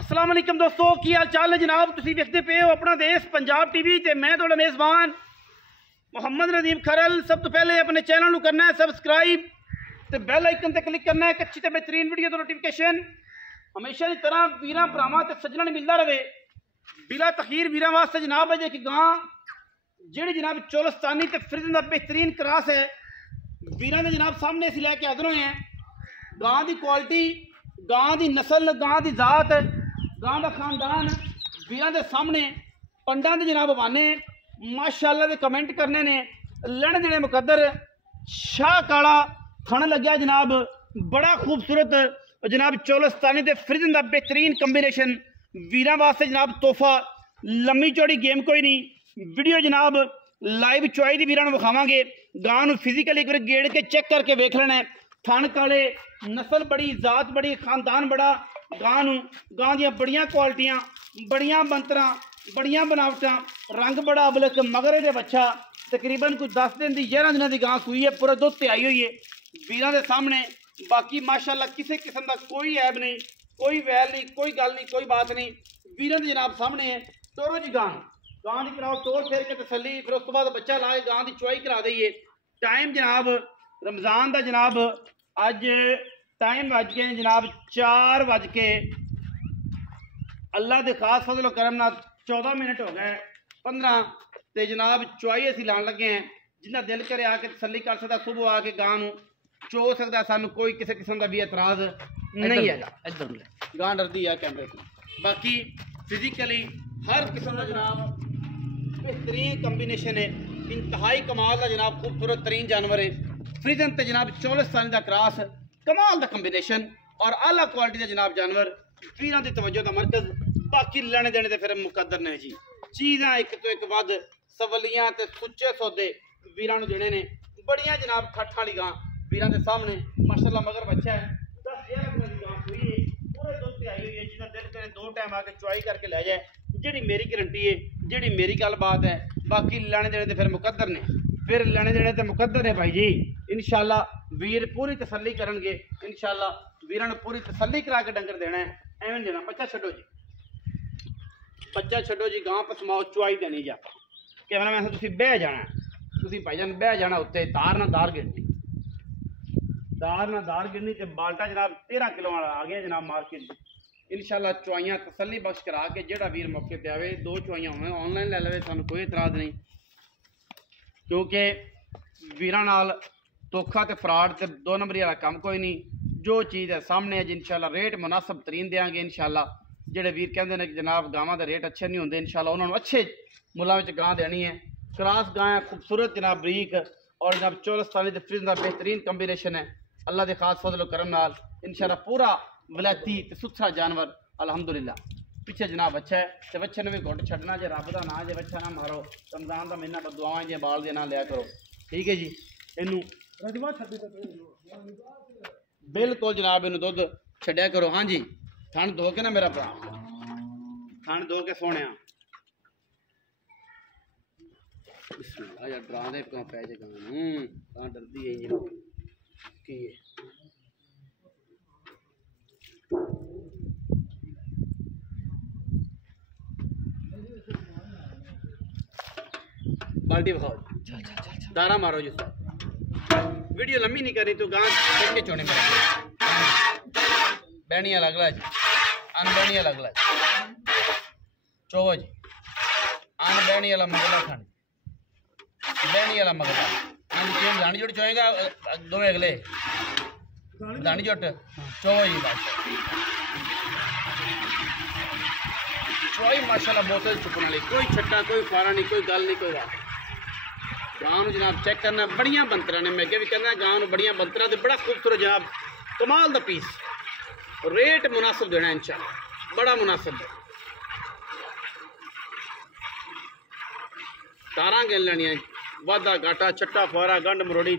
अस्सलाम वालेकुम दोस्तों, की हाल चाल है जनाब। तुसीं देखते पे हो अपना देश पंजाब टीवी ते मैं तुहाडा मेज़बान मोहम्मद नदीम खरल। सब तो पहले अपने चैनल को करना है सबसक्राइब ते बैल आइकन ते क्लिक करना है एक अच्छी ते बेहतरीन वीडियो तो नोटिफिकेशन हमेशा की तरह वीरां भरावां ते सज्जनां नूं मिलदा रहे। बिला तखीर वीरां वास्ते जनाब अज एक गां जिहड़ी जनाब चोलस्तानी ते फ्रिजन दा बेहतरीन क्रॉस है वीरां दे जनाब सामने असीं लैके हाज़र होए हैं। गां दी क्वालिटी, गां दी नस्ल, गां दी जात, गां दा खानदान वीरां दे सामने पंडां दे जनाब हवाने माशाअल्लाह दे कमेंट करने ने। लैने देने मुकद्दर शाह काला थन लग्या जनाब, बड़ा खूबसूरत जनाब चोलस्तानी ते फ्रिजन दा बेहतरीन कंबीनेशन वीरां वास्ते जनाब तोहफा। लम्मी चौड़ी गेम कोई नहीं, वीडियो जनाब लाइव चुआई दी वीरां नूं विखावांगे। गां नूं फिजिकली एक बार गेड़ के चेक करके वेख लेना है। थन काले, नस्ल बड़ी, जात बड़ी, खानदान बड़ा। गां दियां बड़ियां क्वालिटियां, बड़ियां बंतरां, बड़ियां बनावटां, रंग बड़ा अबलक। मगर ये बच्चा तकरीबन कुछ 10 दिन की 11 दिनों की गां सूई है, पूरा दुध ते आई हुई है वीरां दे सामने। बाकी माशाअल्लाह किसी किस्म का कोई ऐब नहीं, कोई वैल नहीं, कोई गल नहीं, कोई बात नहीं। वीरां दे जनाब सामने है। तोरो जी गां की कराओ तोड़ फेर के तसली, फिर उस तो बाद बच्चा लाए गां की चुआई करा दईए। टाइम जनाब रमज़ान का जनाब अज टाइम बज गए जनाब 4 बज के अल्लाह के खास फजल करम नाल 14 मिनट हो गए 15 ते जनाब चुआई असीं लान लगे हैं। जिन्ना दिल करे आके तसली कर सकता, सुबह आके गां नूं चो सकता, सानू कोई किसी किस्म का भी एतराज नहीं है। गां डरदी है कैमरे से। बाकी फिजिकली हर किस्म का जनाब बेहतरीन कंबीनेशन है, इंतहाई कमाल का जनाब खूबसूरत तरीन जानवर है। फ्रिजन ते जनाब चोलस्तानी का क्रॉस, कमाल का कंबीनेशन और आला क्वालिटी का जनाब जानवर वीरां दी तवज्जो का मरकज। बाकी लेने देने फिर मुकद्दर ने जी, चीज़ां एक तो एक वध सवलियां ते सुच्चे सौदे वीरां नूं देने ने। बड़ियां जनाब खट्ठ वाली गां वीरां दे सामने माशाअल्लाह। मगर बच्चा है 10-11 दिन की गां हुई है, पूरे दुध ते आई हुई है। जिन्ना दिल करे 2 टाइम आके चुआई करके ले जाए, जिहड़ी मेरी गारंटी है, जिहड़ी मेरी गलबात है। बाकी लेने देने फिर मुकद्दर ने, फिर लेने देने तो मुकद्दर है भाई जी। इंशाअल्लाह वीर पूरी तसल्ली करनगे, इंशाअल्लाह वीरां नूं पूरी तसल्ली करा के डंगर देना है, एवं देना। बच्चा छड्डो जी, बच्चा छड्डो जी, गां पसमाओ, चुआई देनी जी। आप कैमरा मैन तुसीं बह जाना, तुसीं भाईजान बह जाना उत्ते। तार ना दार गिरनी, दार ना दार गिरनी ते बाल्टा जनाब 13 किलो वाला आ गया जनाब मार्केट। इंशाअल्लाह चुआइयां तसल्ली बख्श करा के जेड़ा वीर मौके पे आवे 2 चुआइयां होवे ऑनलाइन ले लवे, सानू कोई इतराज नहीं। क्योंकि वीरां नाल धोखा ते फ्रॉड ते 2 नंबरी वाला काम कोई नहीं। जो चीज़ है सामने है जी, इंशाअल्लाह रेट मुनासिब तरीन देंगे। इंशाअल्लाह जेडे वीर कहते हैं कि जनाब गावां दे रेट अच्छे नहीं होंगे, इंशाअल्लाह उन्होंने अच्छे मुल्लां विच गां देनी है। क्रॉस गां है, खूबसूरत जनाब बरीक और जनाब चोलस्तानी ते फ्रिजन दा बेहतरीन कंबीनेशन है। अल्लाह के खास फजल करम नाल इंशाअल्लाह पूरा वलैती ते सुथरा जानवर अल्हम्दुलिल्लाह। पिछे जनाब बच्चा है तो बच्चे ने भी घुट छड्डना जे, रब का नाम जे बच्चा ना मारो। रमज़ान का महीना बदुआवां जे बाल दे ना लिया करो, ठीक है जी। इनू बिल्कुल जनाब इनू दुध छड्या करो। हाँ जी, थन धो के ना मेरा भरा, थन धो के सोने बिस्मिल्लाह यार। डरा दे क्यों पै जे गां डरदी है जी की बाल्टी बखाओ, दारा मारो जी। वीडियो लंबी नहीं करी तो गां के चोने में बैनी अलग ला जी, अनबैनी अलग ला चोवो जी। अन बैनी वाला मगला खान, बैनी वाला मगला अन दानी जोट चोएगा दोवें अगले दानी जोट चोवो जी। बस चोई माशाअल्लाह बोतल चुकने वाली, कोई छट्टा, कोई फारा नहीं, कोई गल नहीं, कोई बात। गां जनाब चेक करना, बड़ियां बंतरा ने। मैं अगे भी कहना गां बड़ियां बंतरा ते बड़ा खूबसूरत जनाब कमाल दा पीस। रेट मुनासिब देना इंशाअल्लाह, बड़ा मुनासिब। तारा गिन लैनियां, वाधा घाटा, छट्टा फारा, गंढ मरोड़ी,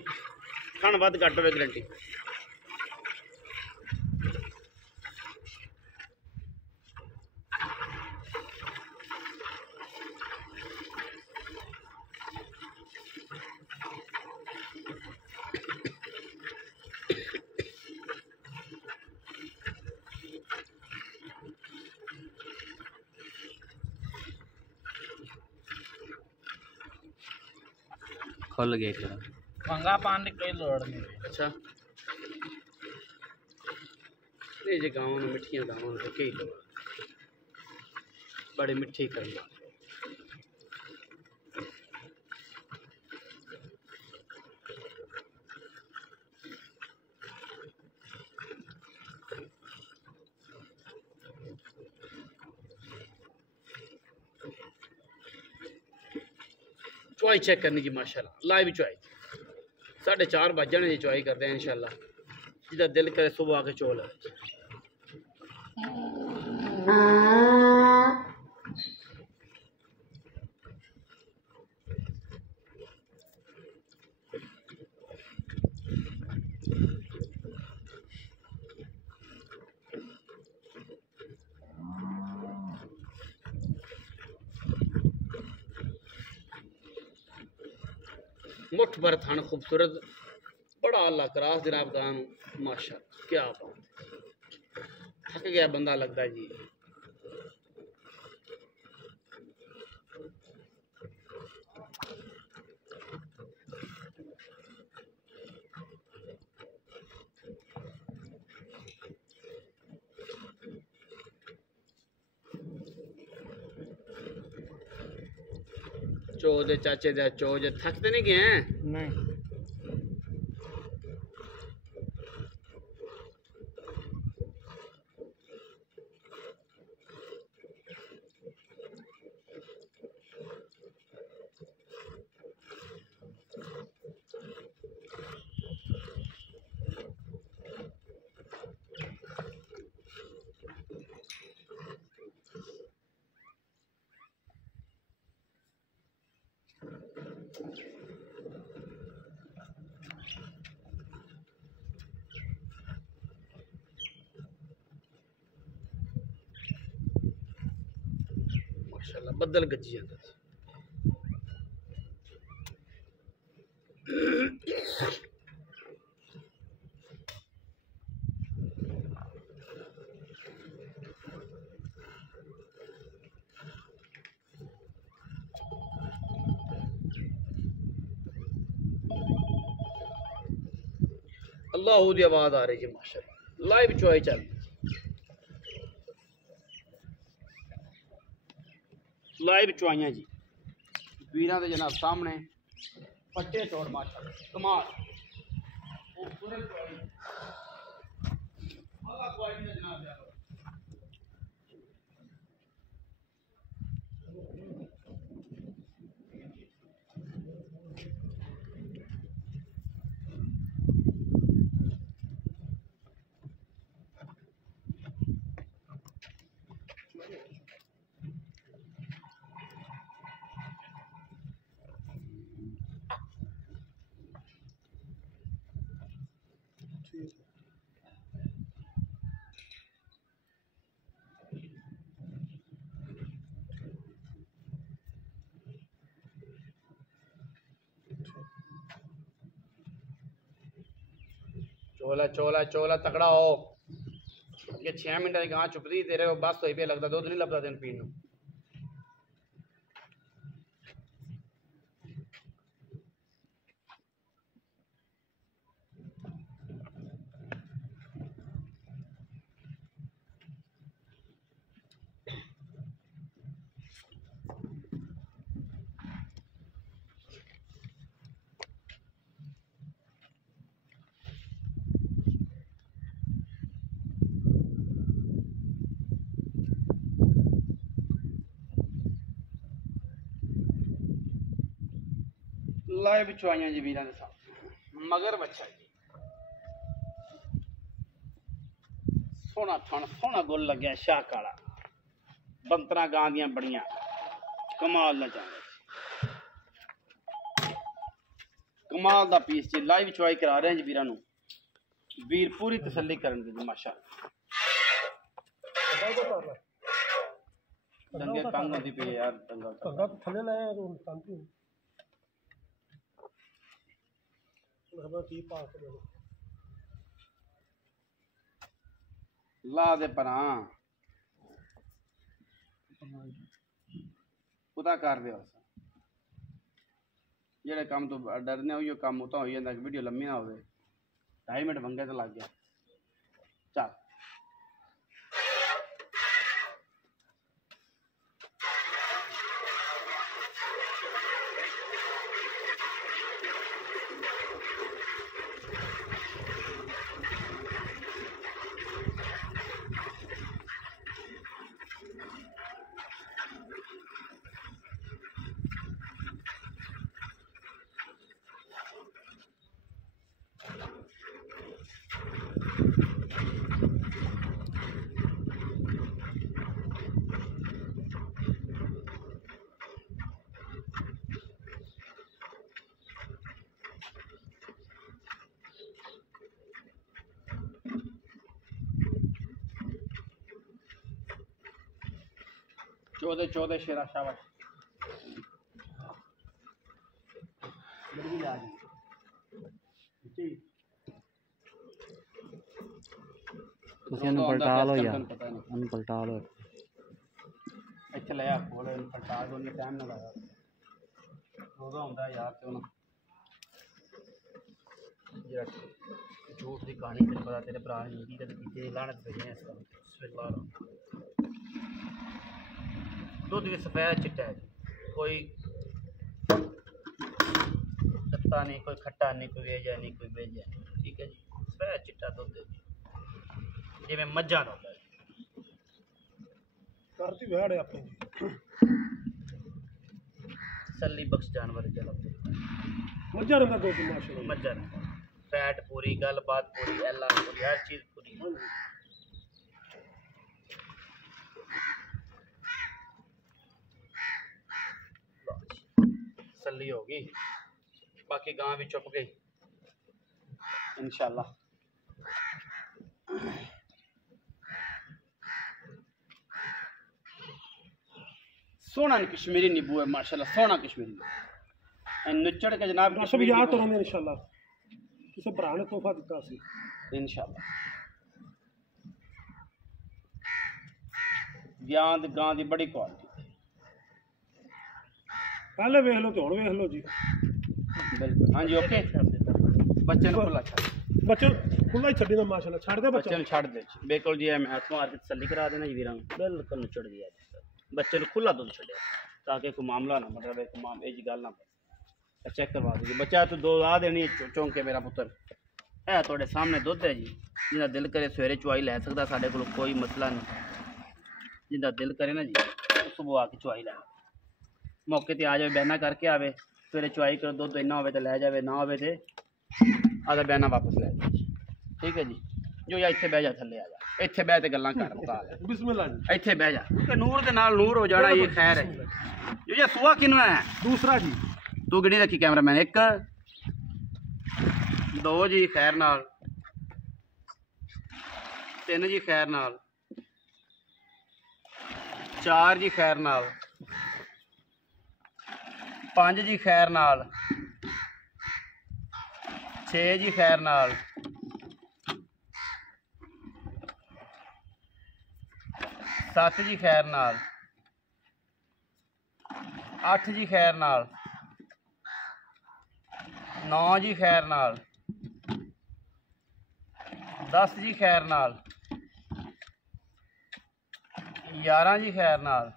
खण वध घट होवे गारंटी। खुल गए थे पंगा पाने की कोई लोड़ नहीं। अच्छा ये जो गाँव में मिठियाँ गाँव में कई लोग बड़े मिठी करना चुआई चेक करनी जी माशाल्लाह लाइव चुआई 4:30 बज जाने की चुआई करते हैं इंशाल्लाह जिदा दिल करे सुबह आके चोल मुठ भर थान खूबसूरत बड़ा अल्लाह करास जनाब गान माशाल्लाह क्या बात थक गया बंदा लगता है जी चो दे चाचे दे चो जे थकते नहीं गए हैं नहीं माशाल्लाह बदल गजी जाता है अल्लाह की आवाज आ रही है माशाल्लाह लाइव चुआई चल लाइव चुआइयां जी वीर के जनाब सामने पट्टे तोड़ माशाल्लाह कमाल खूबसूरत चुआई अल्लाह क्वालिटी का जनाब यार चोला चोला चोला तकड़ा हो ये 6 मिनट की गां चुपदी तेरे को बस होई पे लगता दुध नहीं लगता तेन पीन लाइव चुआइयां जी वीर के साथ मगर बच्चा जी सोना थन सोना गुल लग्या शाह काला बंतरा गां दियां बड़ियां कमाल ना जाने कमाल दा पीस जी लाइव चुआई करा रहे हैं जी वीरां नू वीर पूरी तसल्ली करन जी माशाअल्लाह दंगे तंग होती पे यार दंगा थले लाया शांति ला दे परा खुदा कर दे ਜਿਹੜੇ ਕੰਮ ਤੋਂ ਡਰਨੇ ਹੋਈਓ ਕੰਮ ਉਹ ਤਾਂ ਹੋਈ ਜਾਂਦਾ ਕਿ ਵੀਡੀਓ ਲੰਮੀ ਨਾ ਹੋਵੇ 2.5 ਮਿੰਟ ਮੰਗੇ ਤਾਂ ਲੱਗ ਗਿਆ ਚੱਲ चौदह शेरा शाबाश ਤੁਸੀਂ ਇਹਨੂੰ ਪਲਟਾ ਲਓ ਯਾਰ ਇਹਨੂੰ ਪਲਟਾ ਲਓ ਇੱਥੇ ਲੈ ਆ ਕੋਲ ਇਹਨੂੰ ਪਲਟਾ ਕੇ ਉਹਨੇ ਟਾਈਮ ਨਾ ਲਾਇਆ ਉਹਦਾ ਹੁੰਦਾ ਯਾਰ ਤੇ ਉਹਨਾਂ ਜਿਹੜਾ ਝੂਠ ਦੀ ਕਹਾਣੀ ਤੈਨੂੰ ਪਤਾ ਤੇਰੇ ਭਰਾ ਨੇ ਕੀ ਕਦੇ ਕੀਤੇ ਲਾਹਨਤ ਭੇਜੇ ਇਸ ਕੰਮ ਤੇ ਬਿਸਮਿਲ੍ਲਾ दूध भी सफ़ेद चिट्टा है कोई खट्टा नहीं कोई खट्टा नहीं कोई वेजा नहीं कोई बेजा नहीं ठीक है जी सफ़ेद चिट्टा दूध जिमें मज्जा ना होता है करती वेड़ है अपनी तसल्ली बख्श जानवर चलो मज्जा रंगा दो माशाल्लाह मज्जा रंगा फैट पूरी गल बात पूरी एला पूरी हर चीज़ पूरी तसल्ली होगी बाकी गांव भी चुप गई इंशाल्लाह सोना कश्मीरी नींबू है माशाल्लाह सोना कश्मीरी नुचड़ के जनाब सब याद करेंगे इंशाल्लाह किसी भरा ने तोहफा दिता सी इंशाल्लाह गां दी बड़ी क्वालिटी पहले वेख लो तो हुण वेख लो जी बिल्कुल हाँ जी ओके बच्चे को खुला छड़ बच्चे खुला ही छड्डी ना माशाल्लाह छड़ दे बच्चे छड़ दे बिल्कुल जी मैं हाथ मार के तसल्ली करा देना जी वीरां बिल्कुल नुचड़ दिया बच्चे को खुला दूध छड़िया ताकि कोई मामला ना मतलब एक माम ये गल ना चेक करवा दीजिए बच्चा तो दो आ देनी चौंक के मेरा पुत्र है थोड़े सामने दुध है जी जिंदा दिल करे सवेरे चुआई लै सकता साढ़े को कोई मसला नहीं जिंदा दिल करे ना जी सुबह आके चुआई लै मौके ते आ जाए बहना करके आवे सवेरे चुआई कर दुध इन्ना हो लै जाए ना हो आधा बहना वापस लै जाए ठीक है जी जो या इत्थे बह जा थल्ले आ जा इत्थे बह ते गल्लां कर बता ले बिस्मिल्लाह जी इत्थे बह जा क्योंकि नूर दे नाल नूर हो जाना ये खैर है जो ये सुआ किनवा है दूसरा जी तू गिनी रखी कैमरामैन एक दो जी खैर नाल तीन जी खैर नाल चार जी खैर नाल पांच जी खैर नाल छे जी खैर नाल सत्त जी खैर नाल अठ जी खैर नाल नौ जी खैर नाल 10 जी खैर नाल 11 जी खैर नाल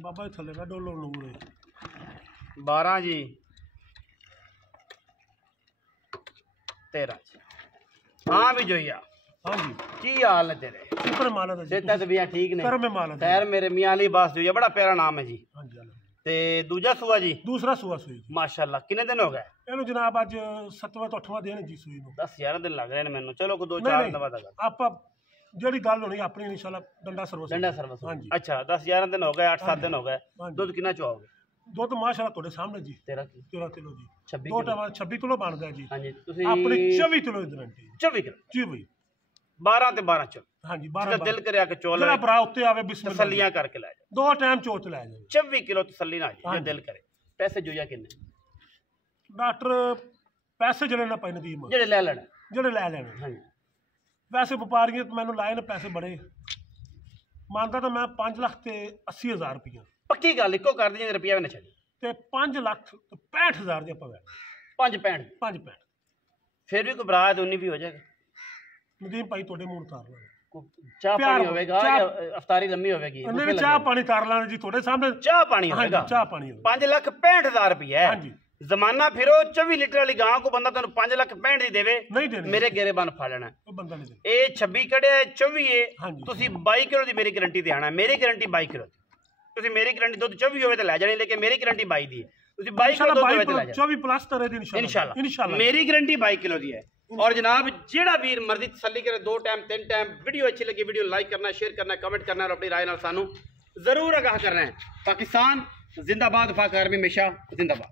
बाबा जी थल्ले का डोलो नूर है 12 जी 13 जी हाँ भी जोइया हाँ जी की हाल है तेरे शुक्र माला दा जी सेहत भी ठीक ने कर में माला दा खैर मेरे मियां अली बास जोइया बड़ा प्यारा नाम है जी हाँ जी अल्लाह ते दूजा सुआ जी दूसरा सुआ सुई जी माशाल्लाह कितने दिन हो गए ਇਹਨੂੰ ਜਨਾਬ ਅੱਜ 7ਵਾਂ ਤੋਂ 8ਵਾਂ ਦਿਨ ਜੀ ਸੂਈ ਨੂੰ 10-11 दिन लग रहे हैं मैंने चलो को दो नहीं, चार नहीं। दवा तक ਆਪਾਂ ਜਿਹੜੀ ਗੱਲ ਹੋਣੀ ਆਪਣੀ ਇਨਸ਼ਾਅੱਲਾ ਡੰਡਾ ਸਰਵਿਸ डंडा सर्विस ਹਾਂਜੀ अच्छा 10-11 दिन हो गए 8-7 दिन हो गए ਹਾਂਜੀ। दूध कितना चुआओगे ਦੁੱਧ ਮਾਸ਼ਾਅੱਲਾ ਤੁਹਾਡੇ ਸਾਹਮਣੇ ਜੀ तेरा की 13 ਕਿਲੋ ਜੀ 26 ਦੋ किलो ਟਾਈਮਾਂ 26 ਕਿਲੋ ਬਣਦਾ ਜੀ हाँ जी तुसी ਆਪਣੀ 24 ਕਿਲੋ ਦੀ ਗਰੰਟੀ 24 किलो ਜੀ ਬਈ 12 ਤੇ 12 ਚੋ ਹਾਂਜੀ ਜਿਹਦਾ 12 ਦਿਲ ਕਰਿਆ ਕਿ ਚੋਲ ਜਿਹੜਾ ਭਰਾ ਉੱਤੇ ਆਵੇ ਬਿਸਮਿਲ੍ਲਾ ਤਸੱਲੀਆਂ ਕਰਕੇ ਲੈ ਜਾ ਦੋ ਟਾਈਮ ਚੋਚ ਲੈ ਜਾਵੇ 24 ਕਿਲੋ ਤਸੱਲੀ ਨਾਲ ਜੇ ਹਾਂਜੀ। ਦਿਲ ਕਰੇ ਪੈਸੇ ਜੋਇਆ ਕਿੰਨੇ ਡਾਕਟਰ ਪੈਸੇ ਜਿਹੜੇ ਨਾ ਪੈਣ ਦੀ ਜਿਹੜੇ ਲੈ ਲੈਣਾ ਜਿਹੜੇ ਲੈ ਲੈਣੇ ਹਾਂਜੀ ਵੈਸੇ ਵਪਾਰੀਆਂ ਮੈਨੂੰ ਲਾਏ ਨੇ ਪੈਸੇ ਬੜੇ ਮੰਨਦਾ ਤਾਂ ਮੈਂ 5 ਲੱਖ ਤੇ 80,000 ਰੁਪਈਆ ਪੱਕੀ ਗੱਲ ਇੱਕੋ ਕਰ ਦੇ, ਰੁਪਿਆ ਵੀ ਨਾ ਛੱਡੀ। ਤੇ 5,65,000 ਦੀ ਆਪਾਂ 5.65 5.65 ਫਿਰ ਵੀ ਕੋਈ ਬਰਾਤ 19 ਵੀ ਹੋ ਜਾਏਗਾ। ਨਦੀਮ ਭਾਈ ਤੁਹਾਡੇ ਮੂੰਹ ਉਤਾਰ ਲਾਂਗੇ, ਚਾਹ ਪਿਆਰ ਪਾਣੀ ਹੋਵੇਗਾ ਜਾਂ ਅਫਤਾਰੀ ਲੰਮੀ ਹੋਵੇਗੀ? ਉਹਨੇ ਵੀ ਚਾਹ ਪਾਣੀ ਕਰ ਲਾਂਗੇ ਜੀ ਤੁਹਾਡੇ ਸਾਹਮਣੇ। ਚਾਹ ਪਾਣੀ ਹਾਂਜੀ ਹੋਵੇਗਾ। ਚਾਹ ਪਾਣੀ ਹੋਵੇਗਾ। 5,65,000 ਰੁਪਇਆ ਹਾਂਜੀ ਜ਼ਮਾਨਾ ਫਿਰੋ 24 ਲੀਟਰ ਵਾਲੀ ਗਾਂ ਕੋ ਬੰਦਾ ਤੁਹਾਨੂੰ 5,65,000 ਦੀ ਦੇਵੇ, ਨਹੀਂ ਦੇਣੀ, ਮੇਰੇ ਗੇਰੇ ਬਨ ਫਾ ਲੈਣਾ। ਉਹ ਬੰਦਾ ਨਹੀਂ ਦੇਣਾ। ਇਹ 26 ਕੜਿਆ 24 ਹੈ, ਹਾਂਜੀ। ਤੁਸੀਂ 22 ਕਿਲੋ ਦੀ ਮੇਰੀ ਗਾਰੰਟੀ ਤੇ ਆਣਾ। ਮੇਰੀ ਗਾਰੰਟੀ 22 ਕਿਲੋ ਦੀ। ਤੁਸੀਂ ਮੇਰੀ ਗਾਰੰਟੀ ਦੁੱਧ 24 ਹੋਵੇ ਤਾਂ ਲੈ ਜਾਣੀ, ਲੇਕਿਨ ਮੇਰੀ ਗਾਰੰਟੀ 22 ਦੀ ਹੈ। ਤੁਸੀਂ 22 ਕਿਲੋ ਦੁੱਧ ਹੋਵੇ ਤਾਂ ਲੈ ਜਾਣਾ। 24 ਪਲੱਸ ਤਰੇ ਦੀ इंशाल्लाह मेरी गारंटी 22 किलो दी है। और जनाब जेड़ा वीर मर्जी तसल्ली करे 2 टाइम 3 टाइम, वीडियो अच्छी लगी वीडियो लाइक करना, शेयर करना, कमेंट करना और अपनी राय नाल सानू जरूर आगाह करना है। पाकिस्तान जिंदाबाद, पाक आर्मी हमेशा जिंदाबाद।